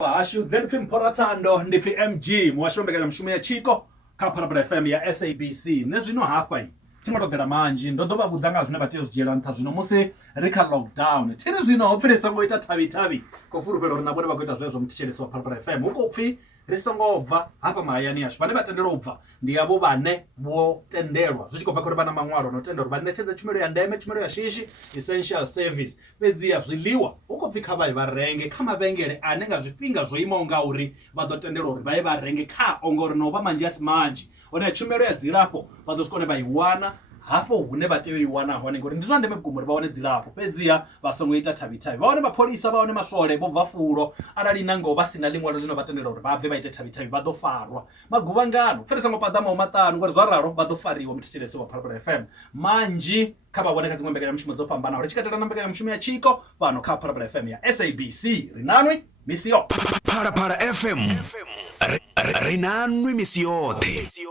Ashu then Mpho Rathando ndipfi MG muwashombekanya mushumo ya chiko kha Phalaphala FM ya SABC ne zwino hafha tingo togela manzhi ndo ḓo vha vhudza nga zwine vha tea u dzhiela nṱha zwino musi ri kha lockdown thiri zwino ho pfi ri songo ita thavhi khou fulufhela uri na vhone vha khou ita zwezwo muthetshelesi wa Phalaphala FM hu khou pfi ri songo bva hafha mahayani yashu vhane vha tendelwa u bva ndi avho vhane vho tendelwa zwi tshi khou bva kha uri vha na maṅwalo no tenda uri vha ṋetshedza tshumelo ya ndeme tshumelo ya shishi essential service fhedzi ya zwiḽiwa hu khou pfi kha vha renge kha mavhengele ane nga zwifhinga zwo imaho nga uri vha ḓo tendelwa uri vha ye vha renge khao ngori no vha manzhi a si manzhi hone tshumelo ya dzilafho vha ḓo swika hone vha i wana hafho hune vha tea u i wana hone ngori ndi zwa ndeme vhukuma uri vha wane dzilafho fhedziha vha songo ita thavhi vha wane mapholisa vha wane maswole vho bva fulo arali nangoho vha sina ḽiṅwalo ḽino vha tendela uri vha bve vha ite thavhi vha ḓo farwa maguvhangano pfhi ri songo paḓamaho maṱanu ngori zwa ralo vha ḓo fariwa muthetshelesi wa Phalaphala FM manzhi kha vha vhone kha dziṅwe mbekanyamushumo dzo fhambanaho ri tshi katela na mbekanyamushumo ya chiko fhano kha Phalaphala FM ya SABC ri nanwi misi yo Phalaphala FM ri nanwi misi yoṱhe.